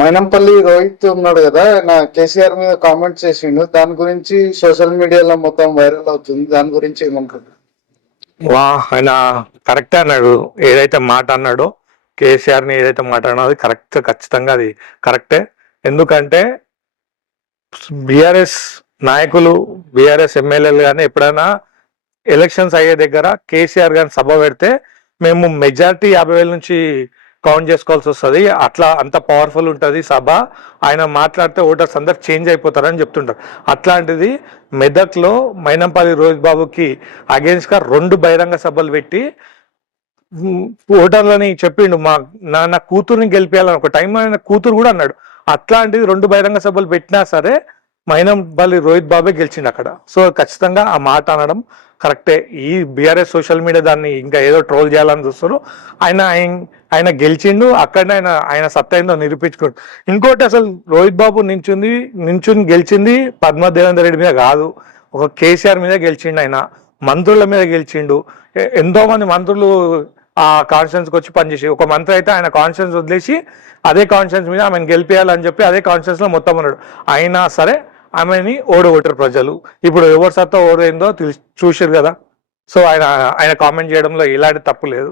మైనంపల్లి రోహిత్ ఉన్నాడు కదా, ఆయన కేసీఆర్ మీద కామెంట్ చేసిండు. దాని గురించి సోషల్ మీడియాలో మొత్తం వైరల్ అవుతుంది. దాని గురించి ఏమంటారు? ఆయన కరెక్టే అన్నాడు. ఏదైతే మాట అన్నాడో కేసీఆర్ ని ఏదైతే మాట అన్నాడో అది కరెక్ట్, ఖచ్చితంగా అది కరెక్టే. ఎందుకంటే బీఆర్ఎస్ నాయకులు, బీఆర్ఎస్ ఎమ్మెల్యేలు కానీ ఎప్పుడైనా ఎలక్షన్స్ అయ్యే దగ్గర కేసీఆర్ గారిని సభ పెడితే మేము మెజారిటీ 50,000 నుంచి కౌంట్ చేసుకోవాల్సి వస్తుంది. అట్లా అంత పవర్ఫుల్ ఉంటుంది సభ. ఆయన మాట్లాడితే ఓటర్స్ అందరు చేంజ్ అయిపోతారని చెప్తుంటారు. అట్లాంటిది మెదక్లో మైనంపల్లి రోహిత్ బాబుకి అగేన్స్ట్ గా 2 బహిరంగ సభలు పెట్టి ఓటర్లని చెప్పిండు, నా కూతురుని గెలిపేయాలని. ఒక టైంలో ఆయన కూతురు కూడా అన్నాడు. అట్లాంటిది 2 బహిరంగ సభలు పెట్టినా సరే మైనంపల్లి రోహిత్ బాబే గెలిచిండు అక్కడ. సో ఖచ్చితంగా ఆ మాట అనడం కరెక్టే. ఈ బీఆర్ఎస్ సోషల్ మీడియా దాన్ని ఇంకా ఏదో ట్రోల్ చేయాలని చూస్తారు. ఆయన గెలిచిండు, అక్కడనే ఆయన సత్తా ఏందో నిరూపించుకోండు. ఇంకోటి, అసలు రోహిత్ బాబు నించుని గెలిచింది పద్మా దేవేందర్ రెడ్డి మీద కాదు, ఒక కేసీఆర్ మీద గెలిచిండు. ఆయన మంత్రుల మీద గెలిచిండు. ఎంతో మంది మంత్రులు ఆ కాన్స్టిట్యూన్స్కి వచ్చి పనిచేసి, ఒక మంత్రి అయితే ఆయన కాన్స్టిట్యూన్స్ వదిలేసి అదే కాన్స్టిట్యూన్స్ మీద ఆమెను గెలిపేయాలని చెప్పి అదే కాన్స్టిట్యూన్స్ లో మొత్తం ఉన్నాడు. అయినా సరే ఆమెని ఓడగొట్టారు ప్రజలు. ఇప్పుడు ఎవరి సత్తా ఓడైందో చూసారు కదా. సో ఆయన కామెంట్ చేయడంలో ఎలాంటి తప్పు లేదు.